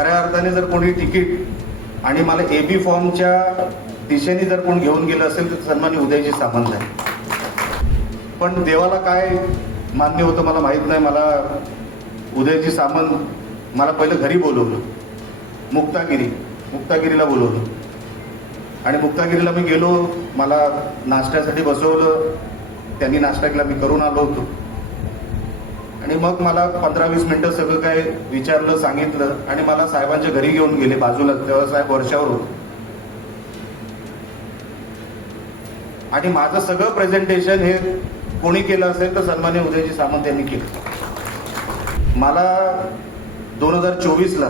खऱ्या अर्थाने जर कोणी तिकीट आणि मला AB फॉर्मच्या दिशेने जर कोण घेऊन गेलं असेल तर सन्मान्य उदयजी सामंत आहे. पण देवाला काय मान्य होतं मला माहीत नाही. मला उदयजी सामंत मला पहिलं घरी बोलवलं, मुक्तागिरीला बोलवलं आणि मुक्तागिरीला मी गेलो. मला नाश्त्यासाठी बसवलं. त्यांनी नाश्ता केला, मी करून आलो होतो आणि मग मला 15-20 मिनिटं सगळं काय विचारलं, सांगितलं आणि मला साहेबांच्या घरी घेऊन गेले बाजूला. तेव्हा साहेब वर्षावर होते आणि माझं सगळं प्रेझेंटेशन हे कोणी केलं असेल तर सन्मान्य उदयजी सामंत यांनी केलं. मला 2024ला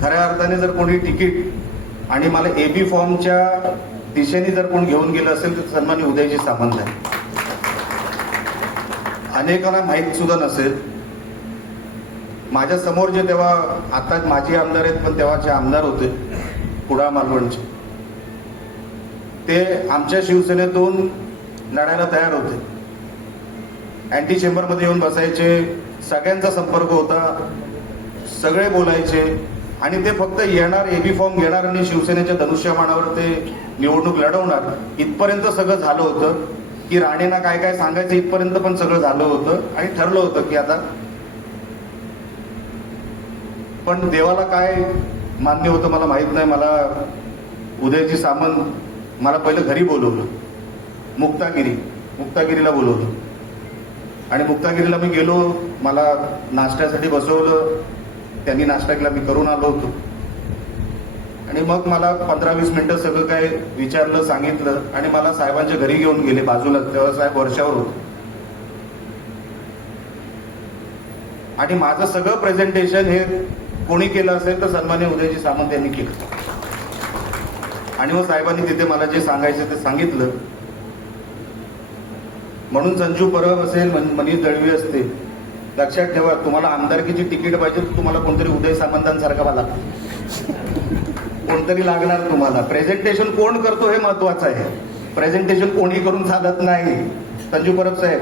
खऱ्या अर्थाने जर कोणी तिकीट आणि मला AB फॉर्मच्या दिशेने जर कोण घेऊन गेलं असेल तर सन्मान्य उदयजी सामंत आहे. अनेकांना माहीत सुद्धा नसेल, माझ्या समोर जे तेव्हा आता माजी आमदार आहेत पण तेव्हाचे आमदार होते कुडाळ मालवणचे, ते आमच्या शिवसेनेतून लढायला तयार होते. अँटी चेंबरमध्ये येऊन बसायचे, सगळ्यांचा संपर्क होता, सगळे बोलायचे आणि ते फक्त येणार, AB फॉर्म घेणार आणि शिवसेनेच्या धनुष्यबाणावर ते निवडणूक लढवणार इथपर्यंत सगळं झालं होतं. की राणेंना काय काय सांगायचं इथपर्यंत पण सगळं झालं होतं आणि ठरलं होतं की आता. पण देवाला काय मान्य होतं मला माहीत नाही. मला उदयजी सामंत मला पहिलं घरी बोलवलं, मुक्तागिरीला बोलवलं आणि मुक्तागिरीला मी गेलो. मला नाश्त्यासाठी बसवलं. त्यांनी नाश्ता केला, मी करून आलो होतो आणि मग मला 15-20 मिनिटं सगळं काय विचारलं, सांगितलं आणि मला साहेबांच्या घरी घेऊन गेले बाजूला. तेव्हा साहेब वर्षावर होते आणि माझं सगळं प्रेझेंटेशन हे कोणी केलं असेल तर सन्मान्य उदयजी सामंत यांनी केलं. आणि मग साहेबांनी तिथे मला जे सांगायचं ते सांगितलं. म्हणून संजू परब असेल, मनीष दळवी असते, लक्षात ठेवा, तुम्हाला आमदारकीची तिकीट पाहिजे तर तुम्हाला कोणतरी उदय सामंतांसारखा मला कोणतरी लागणार. तुम्हाला प्रेझेंटेशन कोण करतो हे महत्वाचं आहे. प्रेझेंटेशन कोणी करून चालत नाही. संजू परब साहेब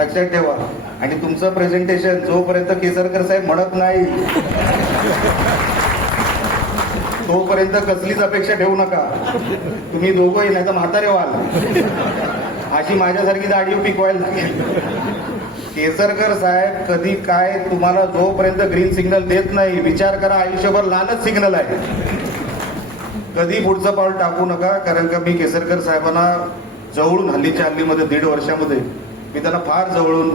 लक्षात ठेवा. आणि तुमचं प्रेझेंटेशन जोपर्यंत केसरकर साहेब म्हणत नाही तोपर्यंत कसलीच अपेक्षा ठेवू नका. तुम्ही दोघंही नाही तर म्हातारे व्हाल. अशी माझ्यासारखी दाढी पिकवायला लागेल. केसरकर साहेब कधी काय तुम्हाला जोपर्यंत ग्रीन सिग्नल देत नाही, विचार करा, आयुष्यभर लालच सिग्नल आहे. कधी पुढचं पाऊल टाकू नका. कारण का मी केसरकर साहेबांना जवळून हल्लीच्या हल्लीमध्ये 1.5 वर्षामध्ये मी त्यांना फार जवळून